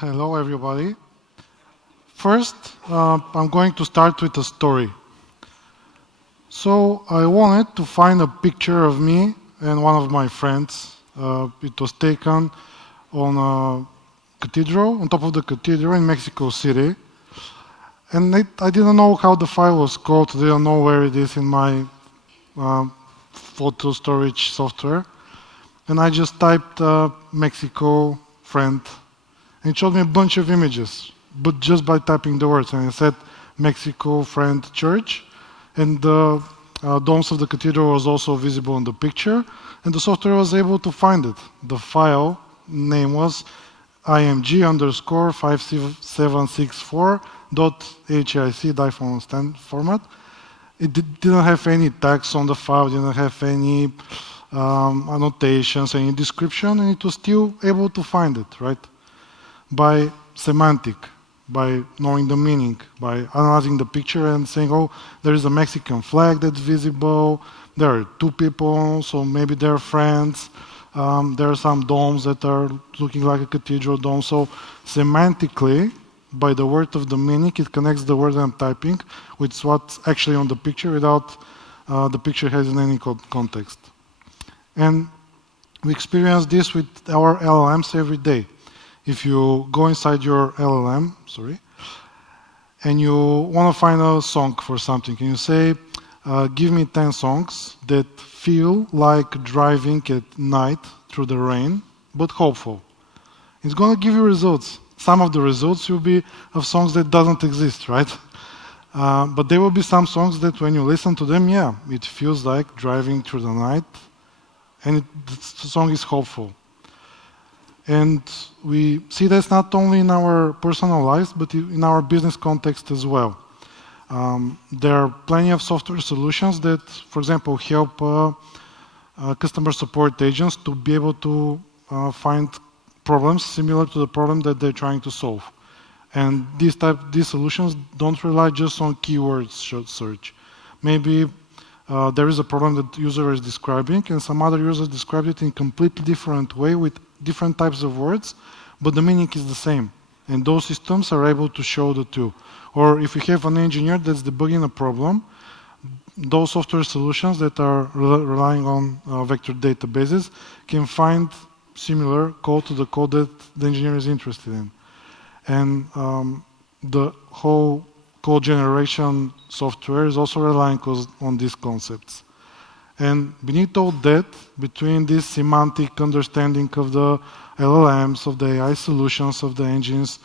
Hello, everybody. First, I'm going to start with a story. So I wanted to find a picture of me and one of my friends. It was taken on a cathedral, on top of the cathedral in Mexico City. And I didn't know how the file was called. I didn't know where it is in my photo storage software. And I just typed Mexico friend. And it showed me a bunch of images, but just by typing the words. And it said Mexico friend church. And the domes of the cathedral was also visible in the picture. And the software was able to find it. The file name was img_5764.hic diphone format. It didn't have any tags on the file, didn't have any annotations, any description, and it was still able to find it, right? By semantic, by knowing the meaning, by analyzing the picture and saying, oh, there is a Mexican flag that's visible, there are two people, so maybe they're friends, there are some domes that are looking like a cathedral dome. So semantically, by the word of the meaning, it connects the word I'm typing with what's actually on the picture without the picture having any context. And we experience this with our LLMs every day. If you go inside your LLM, and you want to find a song for something, and you say, give me 10 songs that feel like driving at night through the rain, but hopeful. It's going to give you results. Some of the results will be of songs that doesn't exist, right? But there will be some songs that when you listen to them, yeah, it feels like driving through the night, and the song is hopeful. And we see this not only in our personal lives, but in our business context as well. There are plenty of software solutions that, for example, help customer support agents to be able to find problems similar to the problem that they're trying to solve. And these solutions don't rely just on keywords search. Maybe there is a problem that the user is describing, and some other users describe it in a completely different way with different types of words, but the meaning is the same. And those systems are able to show the two. Or if you have an engineer that's debugging a problem, those software solutions that are relying on vector databases can find similar code to the code that the engineer is interested in. And the whole code generation software is also relying on these concepts. And beneath all that, between this semantic understanding of the LLMs, of the AI solutions, of the engines,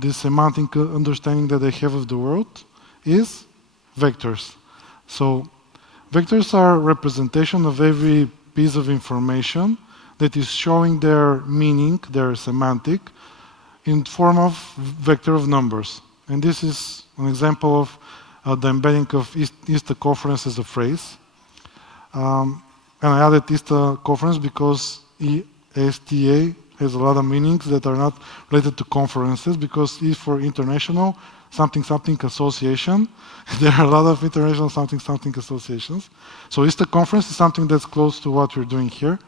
this semantic understanding that they have of the world is vectors. So vectors are a representation of every piece of information that is showing their meaning, their semantic, in form of vector of numbers. And this is an example of the embedding of ISTA conference as a phrase. And I added ISTA conference because ESTA has a lot of meanings that are not related to conferences, because E for international, something association. There are a lot of international something associations. So ISTA conference is something that's close to what we're doing here.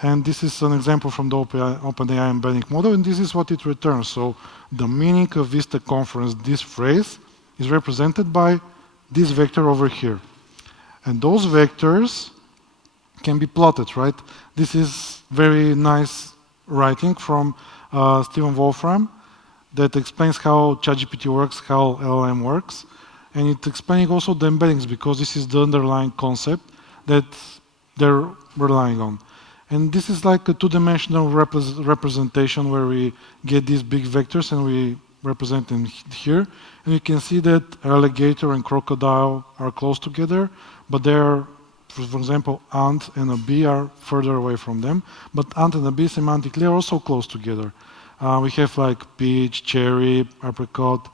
And this is an example from the OpenAI embedding model, and this is what it returns. So the meaning of ISTA conference, this phrase, is represented by this vector over here. And those vectors can be plotted, right? This is very nice writing from Stephen Wolfram that explains how ChatGPT works, how LLM works. And it's explaining also the embeddings, because this is the underlying concept that they're relying on. And this is like a two-dimensional representation where we get these big vectors and we represent them here. And you can see that alligator and crocodile are close together, but they're, for example, ant and a bee are further away from them. But ant and a bee semantically are also close together. We have like peach, cherry, apricot,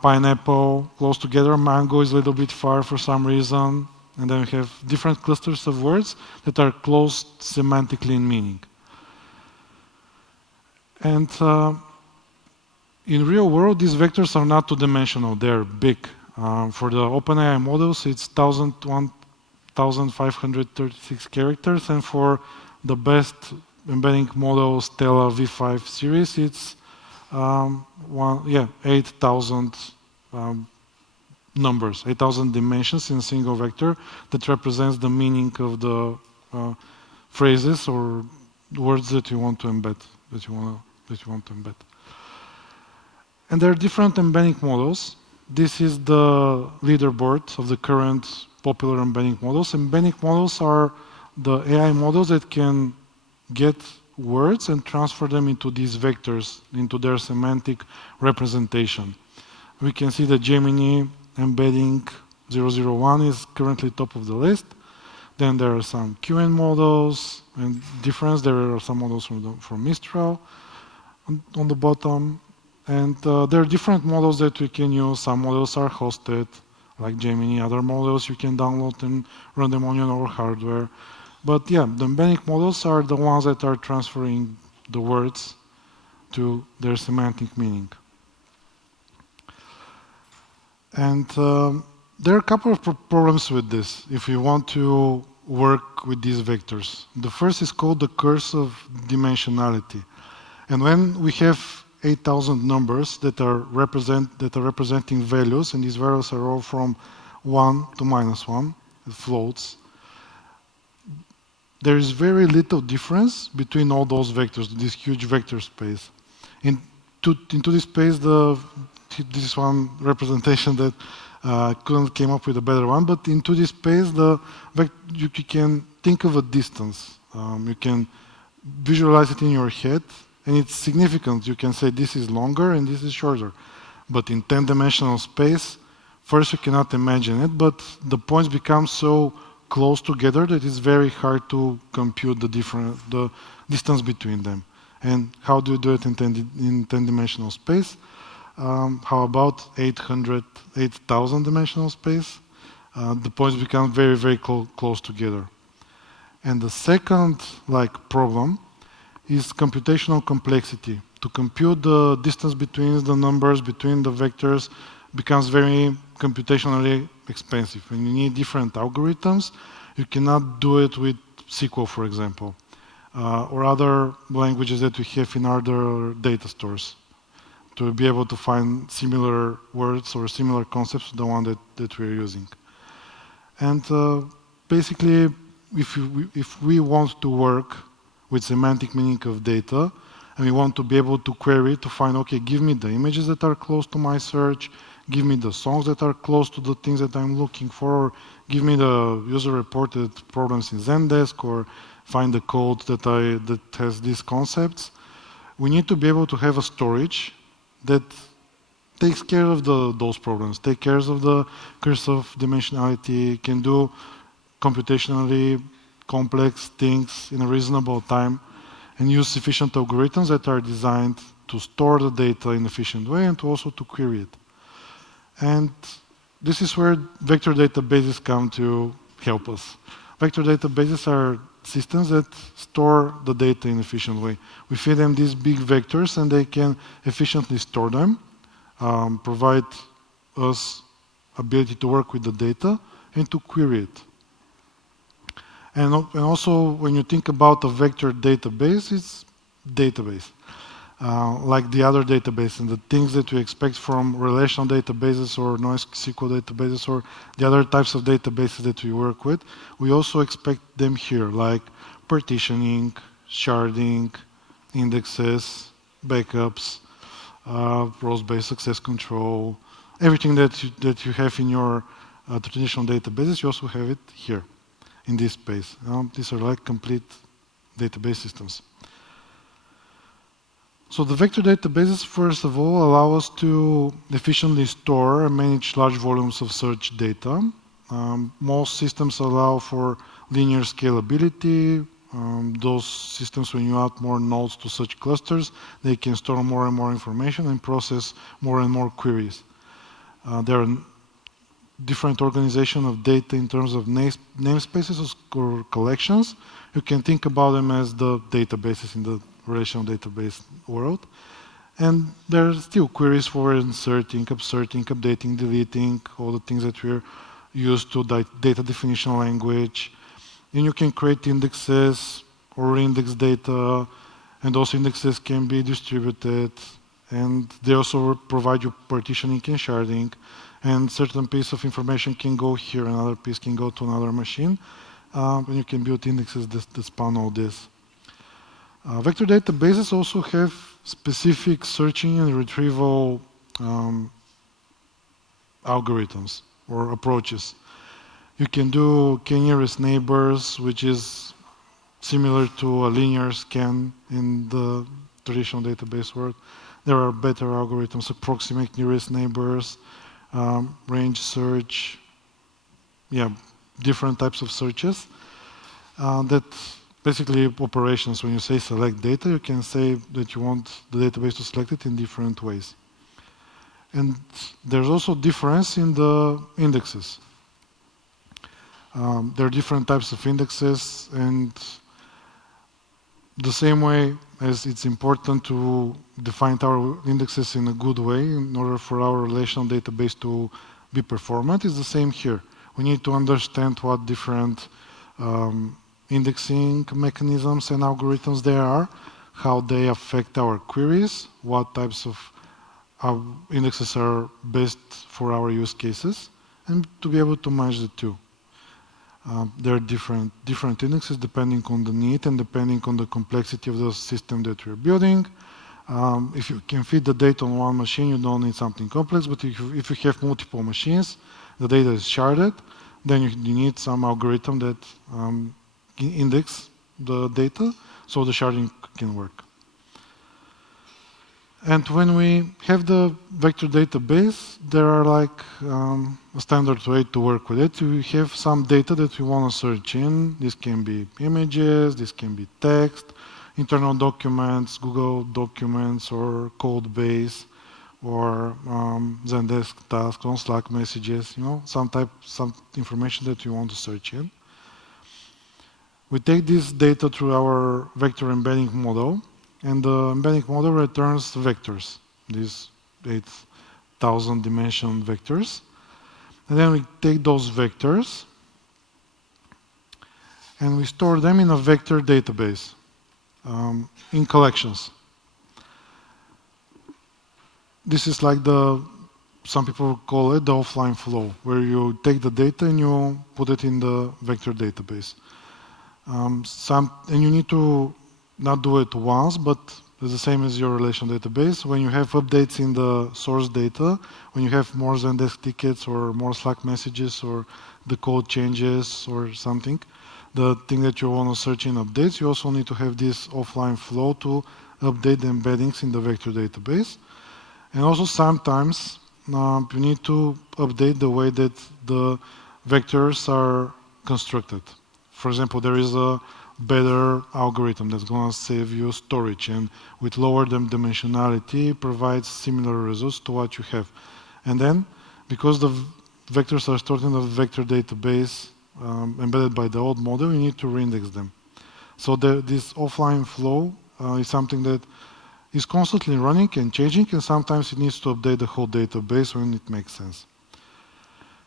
pineapple close together. Mango is a little bit far for some reason. And then we have different clusters of words that are close semantically in meaning. And in real world, these vectors are not two-dimensional, they're big. For the OpenAI models, it's 1,536 characters, and for the best embedding model Stella V5 series, it's 8,000 numbers, 8,000 dimensions in a single vector that represents the meaning of the phrases or words that you want to embed, that you want to embed. And there are different embedding models. This is the leaderboard of the current popular embedding models. Embedding models are the AI models that can get words and transfer them into these vectors, into their semantic representation. We can see that Gemini embedding 001 is currently top of the list. Then there are some QN models and difference. There are some models from Mistral on the bottom. And there are different models that we can use. Some models are hosted, like Gemini. Other models you can download and run them on your hardware. But yeah, the embedding models are the ones that are transferring the words to their semantic meaning. And there are a couple of problems with this if you want to work with these vectors. The first is called the curse of dimensionality. And when we have 8,000 numbers that are representing values, and these values are all from 1 to -1, floats, there is very little difference between all those vectors, this huge vector space. Into this space, this is one representation that couldn't came up with a better one, but into this space, you can think of a distance. You can visualize it in your head, and it's significant. You can say this is longer and this is shorter. But in 10-dimensional space, first you cannot imagine it, but the points become so close together that it's very hard to compute the distance between them. And how do you do it in 10-dimensional space? How about 8,000 dimensional space? The points become very, very close together. And the second problem is computational complexity. To compute the distance between the numbers, between the vectors, becomes very computationally expensive. And you need different algorithms. You cannot do it with SQL, for example, or other languages that we have in other data stores, to be able to find similar words or similar concepts to the one that we're using. And basically, if we want to work with semantic meaning of data, and we want to be able to query to find, okay, give me the images that are close to my search, give me the songs that are close to the things that I'm looking for, or give me the user-reported problems in Zendesk, or find the code that has these concepts. We need to be able to have a storage that takes care of those problems, takes care of the curse of dimensionality, can do computationally complex things in a reasonable time, and use sufficient algorithms that are designed to store the data in an efficient way and to also to query it. And this is where vector databases come to help us. Vector databases are systems that store the data in an efficient way. We feed them these big vectors and they can efficiently store them, provide us ability to work with the data and to query it. And also, when you think about a vector database, it's database. Like the other database and the things that we expect from relational databases or NoSQL databases or the other types of databases that we work with, we also expect them here, like partitioning, sharding, indexes, backups, roles-based access control, everything that you have in your traditional databases, you also have it here in this space. These are like complete database systems. So the vector databases, first of all, allow us to efficiently store and manage large volumes of search data. Most systems allow for linear scalability. Those systems, when you add more nodes to such clusters, they can store more and more information and process more and more queries. There are different organization of data in terms of namespaces or collections. You can think about them as the databases in the relational database world. And there are still queries for inserting, updating, deleting, all the things that we're used to, data definition language. And you can create indexes, or index data, and those indexes can be distributed, and they also provide you partitioning and sharding, and certain piece of information can go here, another piece can go to another machine, and you can build indexes that span all this. Vector databases also have specific searching and retrieval algorithms or approaches. You can do k-nearest neighbors, which is similar to a linear scan in the traditional database world. There are better algorithms, approximate nearest neighbors, range search, different types of searches. That basically operations. When you say select data, you can say that you want the database to select it in different ways. And there's also difference in the indexes. There are different types of indexes, and the same way as it's important to define our indexes in a good way in order for our relational database to be performant, it's the same here. We need to understand what different indexing mechanisms and algorithms there are, how they affect our queries, what types of indexes are best for our use cases, and to be able to match the two. There are different indexes depending on the need and depending on the complexity of the system that you're building. If you can fit the data on one machine, you don't need something complex, but if you have multiple machines, the data is sharded, then you need some algorithm that index the data so the sharding can work. And when we have the vector database, there are like a standard way to work with it. We have some data that we want to search in. This can be images, this can be text, internal documents, Google documents, or code base, or Zendesk tasks, on Slack messages, some information that you want to search in. We take this data through our vector embedding model, and the embedding model returns vectors, these 8,000 dimension vectors. And then we take those vectors and we store them in a vector database in collections. This is like some people call it the offline flow, where you take the data and you put it in the vector database. And you need to not do it once, but it's the same as your relational database. When you have updates in the source data, when you have more Zendesk tickets or more Slack messages or the code changes or something, the thing that you want to search in updates, you also need to have this offline flow to update the embeddings in the vector database. And also sometimes you need to update the way that the vectors are constructed. For example, there is a better algorithm that's going to save you storage, and with lower dimensionality provides similar results to what you have. And then, because the vectors are stored in the vector database embedded by the old model, you need to reindex them. So this offline flow is something that is constantly running and changing, and sometimes it needs to update the whole database when it makes sense.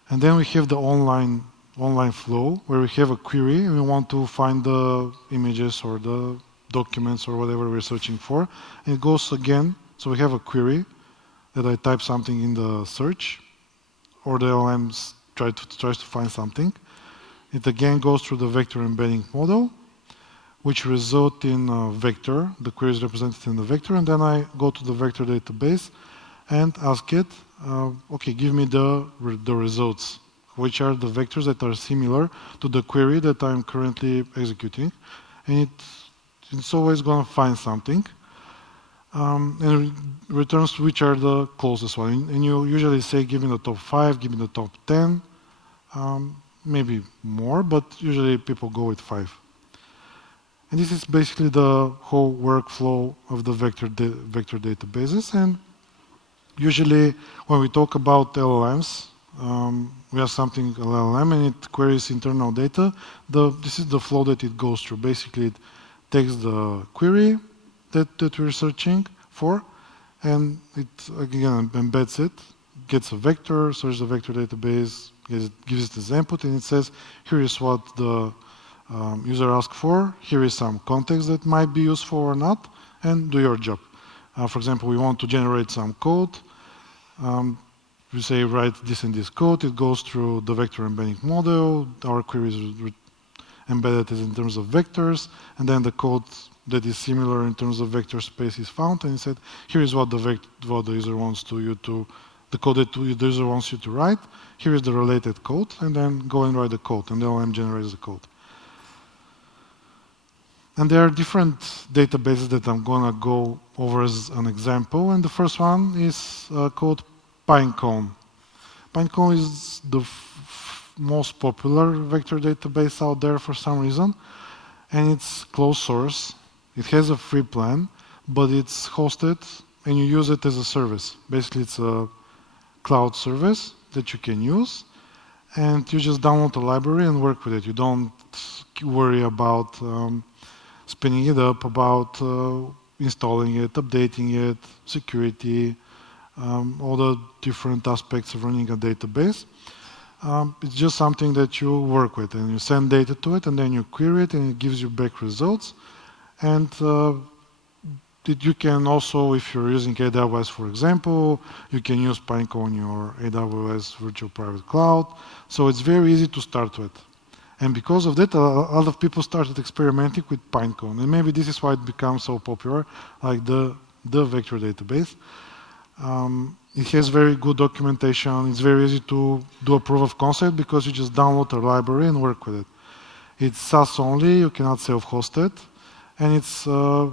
And then we have the online flow, where we have a query and we want to find the images or the documents or whatever we're searching for. And it goes again, so we have a query that I type something in the search, or the LLM tries to find something. It again goes through the vector embedding model, which result in a vector. The query is represented in the vector, and then I go to the vector database and ask it, okay, give me the results. Which are the vectors that are similar to the query that I'm currently executing. And it's always going to find something. And it returns which are the closest one. And you usually say, give me the top 5, give me the top 10, maybe more, but usually people go with 5. And this is basically the whole workflow of the vector databases. And usually when we talk about LLMs, we have something LLM and it queries internal data. This is the flow that it goes through. Basically, it takes the query that we're searching for, and it again embeds it, gets a vector, searches the vector database, gives it as input, and it says, here is what the user asks for. Here is some context that might be useful or not, and do your job. For example, we want to generate some code. We say write this and this code. It goes through the vector embedding model. Our query is embedded in terms of vectors, and then the code that is similar in terms of vector space is found, and it said, here is what the user wants the code that the user wants you to write. Here is the related code, and then go and write the code, and the LLM generates the code. And there are different databases that I'm gonna go over as an example, and the first one is called Pinecone. Pinecone is the most popular vector database out there for some reason, and it's closed source. It has a free plan, but it's hosted and you use it as a service. Basically, it's a cloud service that you can use, and you just download the library and work with it. You don't worry about spinning it up, about installing it, updating it, security, all the different aspects of running a database. It's just something that you work with, and you send data to it, and then you query it, and it gives you back results. And you can also, if you're using AWS, for example, you can use Pinecone on your AWS virtual private cloud. So it's very easy to start with. And because of that, a lot of people started experimenting with Pinecone. And maybe this is why it becomes so popular, like the vector database. It has very good documentation. It's very easy to do a proof of concept because you just download a library and work with it. It's SaaS only, you cannot self-host it, and it's a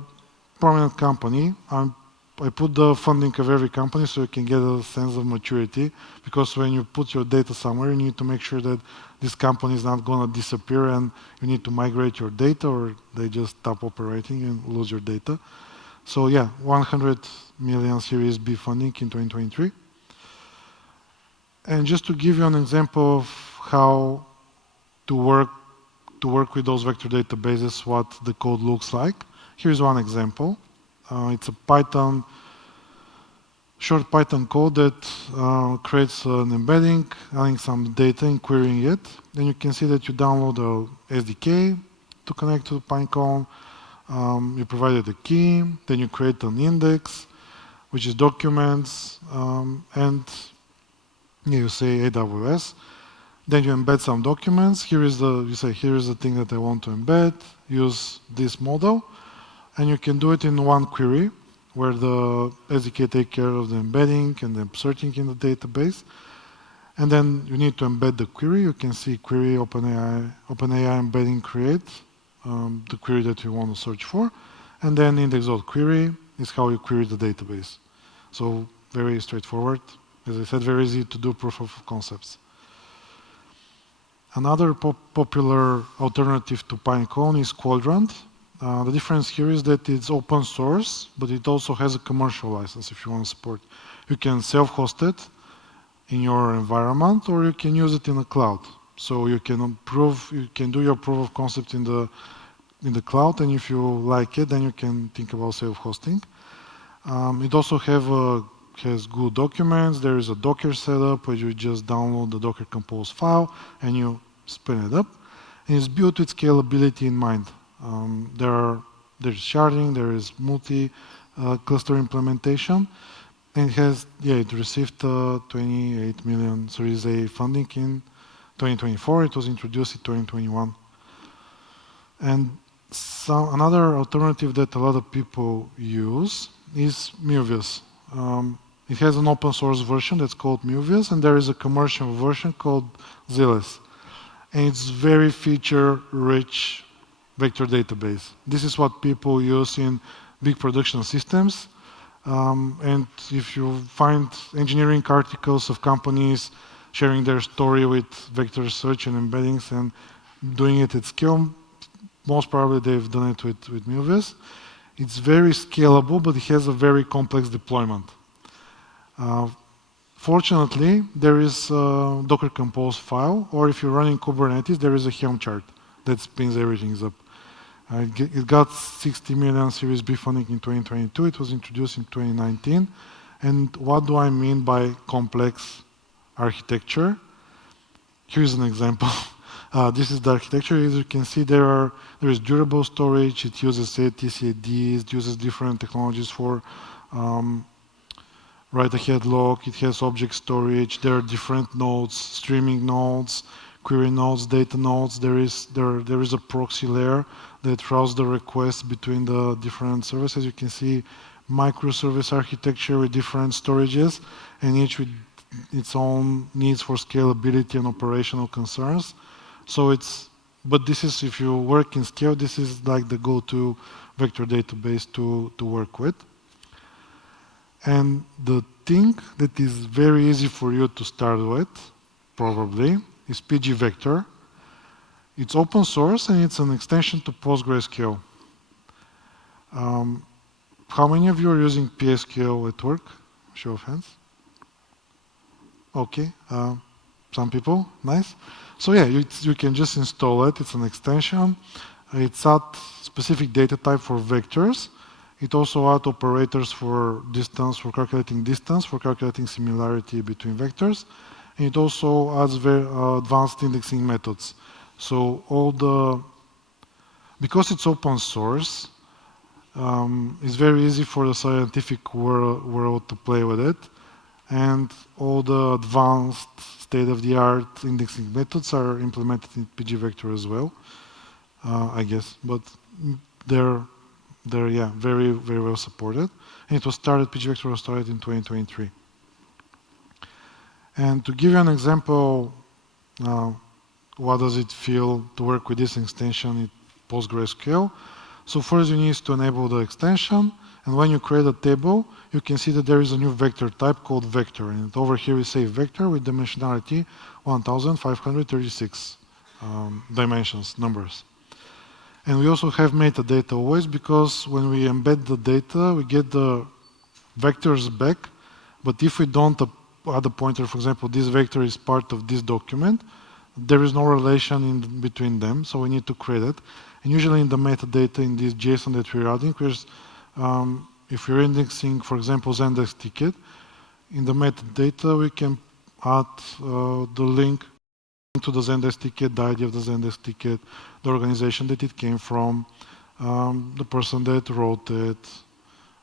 prominent company. I put the funding of every company so you can get a sense of maturity, because when you put your data somewhere, you need to make sure that this company is not going to disappear and you need to migrate your data, or they just stop operating and lose your data. So yeah, 100 million Series B funding in 2023. And just to give you an example of how to work with those vector databases, what the code looks like, here's one example. It's a short Python code that creates an embedding, adding some data and querying it. Then you can see that you download the SDK to connect to Pinecone. You provided a key, then you create an index, which is documents, and you say AWS. Then you embed some documents. You say, here is the thing that I want to embed, use this model, and you can do it in one query, where the SDK takes care of the embedding and the searching in the database. And then you need to embed the query. You can see query OpenAI embedding create, the query that you want to search for. And then index.query is how you query the database. So very straightforward. As I said, very easy to do proof of concepts. Another popular alternative to Pinecone is Quadrant. The difference here is that it's open source, but it also has a commercial license if you want to support. You can self-host it in your environment, or you can use it in the cloud. So you can do your proof of concept in the cloud, and if you like it, then you can think about self-hosting. It also has good documents. There is a Docker setup where you just download the Docker Compose file and you spin it up. And it's built with scalability in mind. There's sharding, there is multi-cluster implementation, and it received 28 million Series A funding in 2024. It was introduced in 2021. And another alternative that a lot of people use is Muvius. It has an open source version that's called Muvius, and there is a commercial version called Zealous. And it's very feature-rich vector database. This is what people use in big production systems. And if you find engineering articles of companies sharing their story with vector search and embeddings and doing it at scale, most probably they've done it with Muvius. It's very scalable, but it has a very complex deployment. Fortunately, there is a Docker Compose file, or if you're running Kubernetes, there is a Helm chart that spins everything up. It got 60 million Series B funding in 2022. It was introduced in 2019. And what do I mean by complex architecture? Here's an example. This is the architecture. As you can see, there is durable storage. It uses TCADs, it uses different technologies for write-ahead lock. It has object storage. There are different nodes, streaming nodes, query nodes, data nodes. There is a proxy layer that routes the requests between the different services. You can see microservice architecture with different storages, and each with its own needs for scalability and operational concerns. But this is, if you work in scale, this is like the go-to vector database to work with. And the thing that is very easy for you to start with, probably, is pgvector. It's open source and it's an extension to PostgreSQL. How many of you are using PSQL at work? Show of hands. Okay, some people, nice. So yeah, you can just install it. It's an extension. It's at specific data type for vectors. It also adds operators for distance, for calculating similarity between vectors. And it also adds very advanced indexing methods. So because it's open source, it's very easy for the scientific world to play with it. And all the advanced state-of-the-art indexing methods are implemented in pgvector as well, I guess. But they're yeah, very, very well supported. And pgvector was started in 2023. And to give you an example, what does it feel to work with this extension in PostgreSQL? So first you need to enable the extension, and when you create a table, you can see that there is a new vector type called vector, and over here we say vector with dimensionality 1536 dimensions, numbers. And we also have metadata always, because when we embed the data, we get the vectors back, but if we don't add a pointer, for example, this vector is part of this document, there is no relation in between them, so we need to create it. And usually in the metadata in this JSON that we're adding, if you're indexing, for example, Zendesk ticket, in the metadata we can add the link to the Zendesk ticket, the ID of the Zendesk ticket, the organization that it came from, the person that wrote it,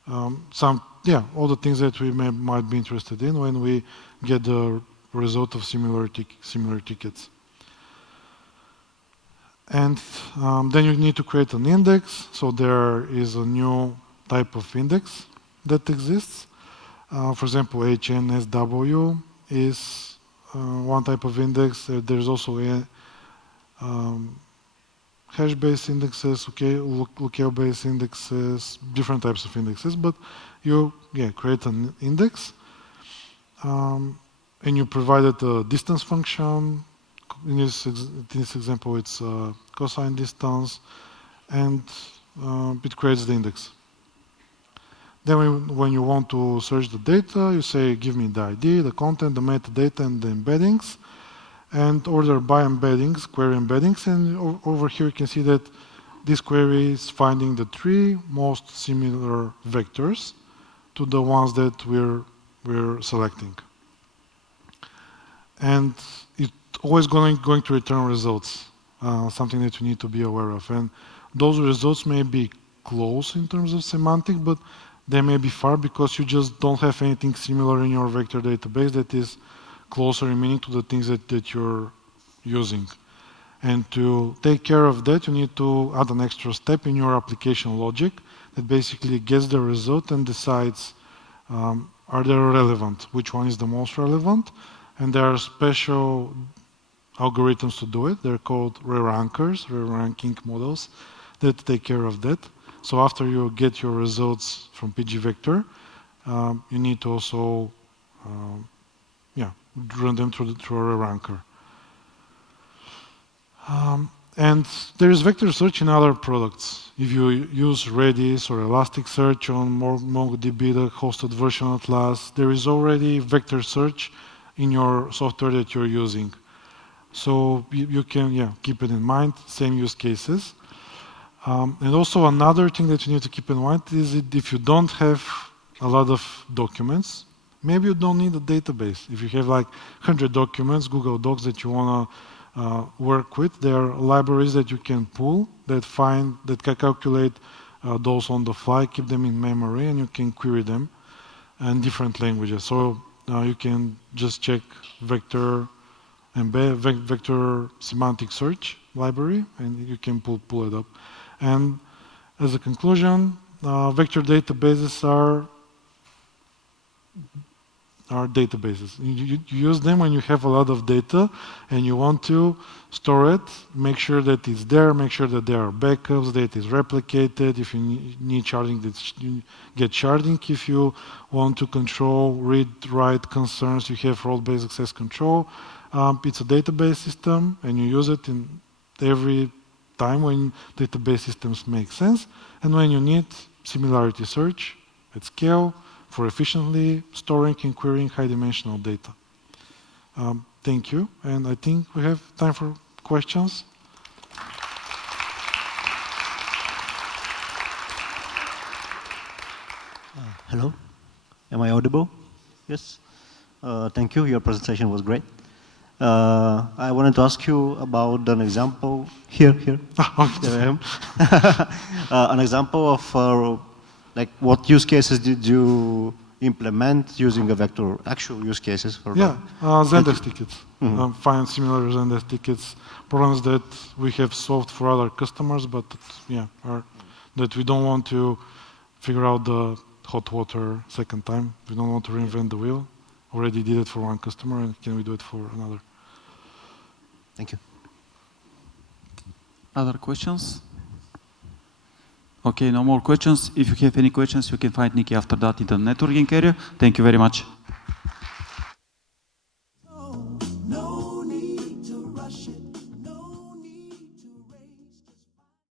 all the things that we might be interested in when we get the result of similar tickets. And then you need to create an index. So there is a new type of index that exists. For example, HNSW is one type of index. There's also hash-based indexes, locale-based indexes, different types of indexes. But you create an index, and you provided a distance function. In this example, it's cosine distance, and it creates the index. Then when you want to search the data, you say, give me the ID, the content, the metadata, and the embeddings, and order by embeddings, query embeddings. And over here, you can see that this query is finding the 3 most similar vectors to the ones that we're selecting. And it's always going to return results, something that you need to be aware of. And those results may be close in terms of semantic, but they may be far because you just don't have anything similar in your vector database that is closer in meaning to the things that you're using. And to take care of that, you need to add an extra step in your application logic that basically gets the result and decides, are they relevant? Which one is the most relevant? And there are special algorithms to do it. They're called re-rankers, re-ranking models that take care of that. So after you get your results from pgvector, you need to also run them through a re-ranker. And there is vector search in other products. If you use Redis or Elasticsearch on MongoDB, the hosted version Atlas, there is already vector search in your software that you're using. So you can keep it in mind, same use cases. And also another thing that you need to keep in mind is that if you don't have a lot of documents, maybe you don't need a database. If you have like 100 documents, Google Docs that you want to work with. There are libraries that you can pull that can calculate those on the fly, keep them in memory, and you can query them in different languages. So you can just check vector semantic search library, and you can pull it up. And as a conclusion, vector databases are databases. You use them when you have a lot of data and you want to store it, make sure that it's there, make sure that there are backups, that it is replicated. If you need sharding, you get sharding. If you want to control read-write concerns, you have role-based access control. It's a database system, and you use it in every time when database systems make sense, and when you need similarity search at scale for efficiently storing and querying high-dimensional data. Thank you, and I think we have time for questions. Hello, am I audible? Yes. Thank you. Your presentation was great. I wanted to ask you about an example. Here. There I am. An example of like what use cases did you implement using a vector? Actual use cases for Zendesk tickets. Find similar Zendesk tickets, problems that we have solved for other customers, but that we don't want to figure out the hot water second time. We don't want to reinvent the wheel. Already did it for one customer, and can we do it for another? Thank you. Other questions? Okay, no more questions. If you have any questions, you can find Nikki after that in the networking area. Thank you very much.